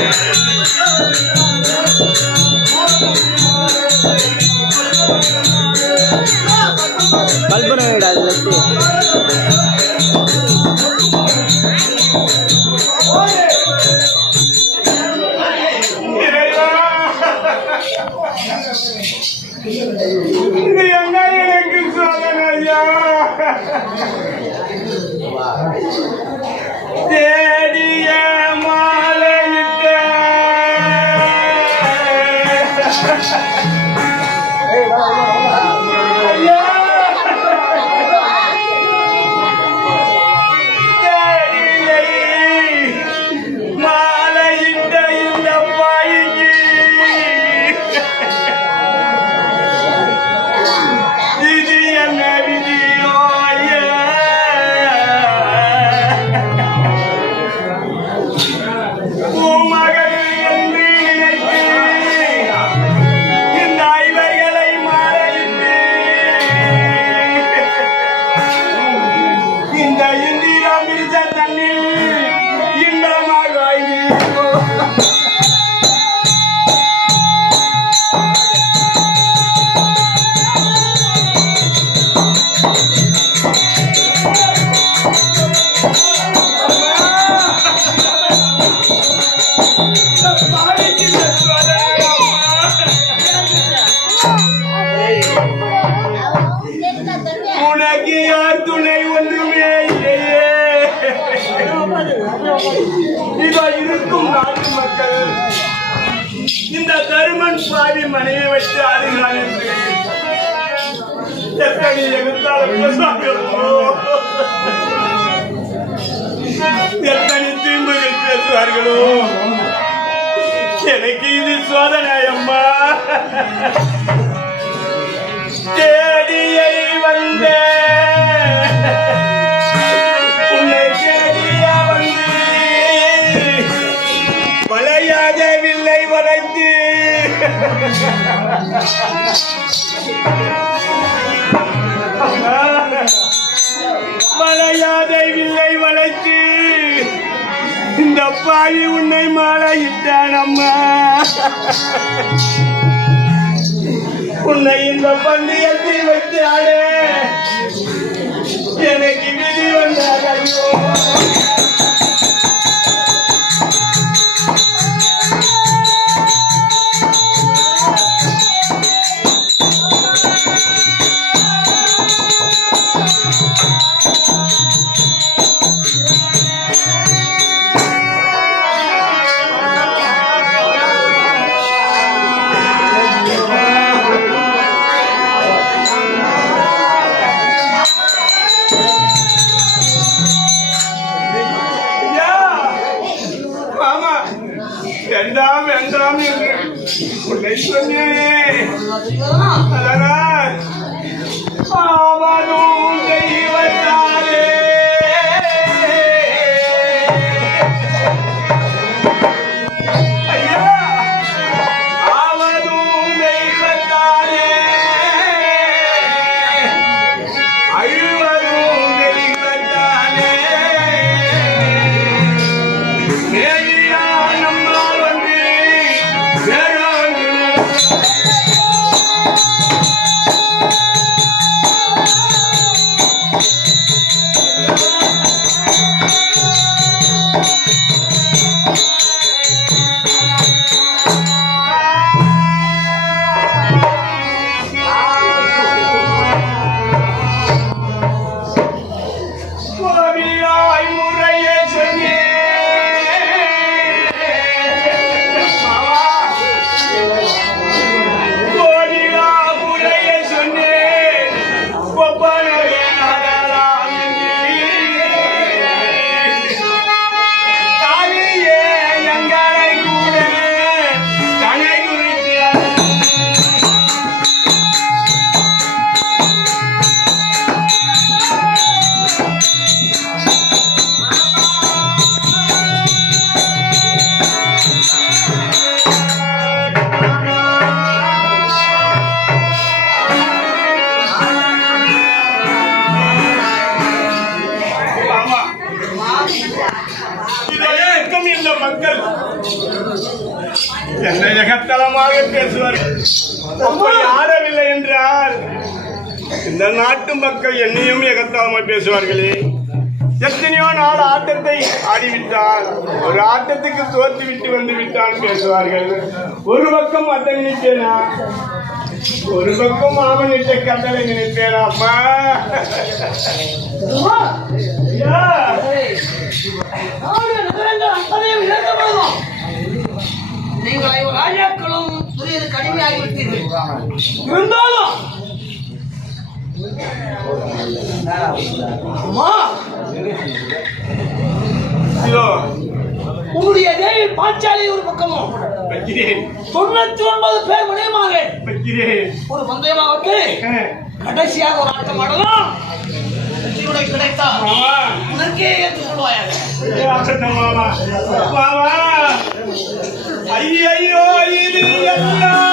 Yeah. Dharuman சுவாமி மனைவி வைத்து ஆடுகிறான் என்று எத்தனை எகுத்தாலும் எத்தனை தீம்புகள் பேசுவார்களோ? எனக்கு இது சோதனை அம்மா தேடியை வந்தேன் வளைந்து. தேடியா வில்லை வளைத்து இந்த பாயி உன்னை மாலையிட்டான் அம்மா. உன்னை இந்த பந்தயத்தில் வைத்து ஆடு. எனக்கு விதி வந்தாரையோ ¡Colección! ¡Alarán! ¡Ah, Manu! என்னை எகத்தலமாக பேசுவார்கள் அப்படி ஆடவில்லை என்றால் இந்த நாட்டு மக்கள் என்னையும் எகத்தலமாக பேசுவார்களே. எத்தனையோ நாள் ஆட்டத்தை ஆடிவிட்டால் ஒரு ஆட்டத்துக்கு தோற்று விட்டு வந்து விட்டான் பேசுவார்கள். ஒரு பக்கம் அட்டை நினைப்பேனா ஒரு பக்கம் மாமனிட்ட கட்டளை நினைப்பேனா அம்மா ஐயா நீங்கள் ராஜாக்களும் புரியது கடுமையாகிவிட்டீர்கள் இருந்தாலும் உன்னுடைய தேவி பாஞ்சாலி ஒரு பக்கமும். தொண்ணூத்தி ஒன்பது பேர் வைக்கிறேன். ஒரு பந்தயமாகட்டு கடைசியாக ஒரு ஆட்டம் ஆடலாம். மாமா உனக்கே ஏற்றுக்கொள்வாயாக. ஐயோ இது எல்லாம்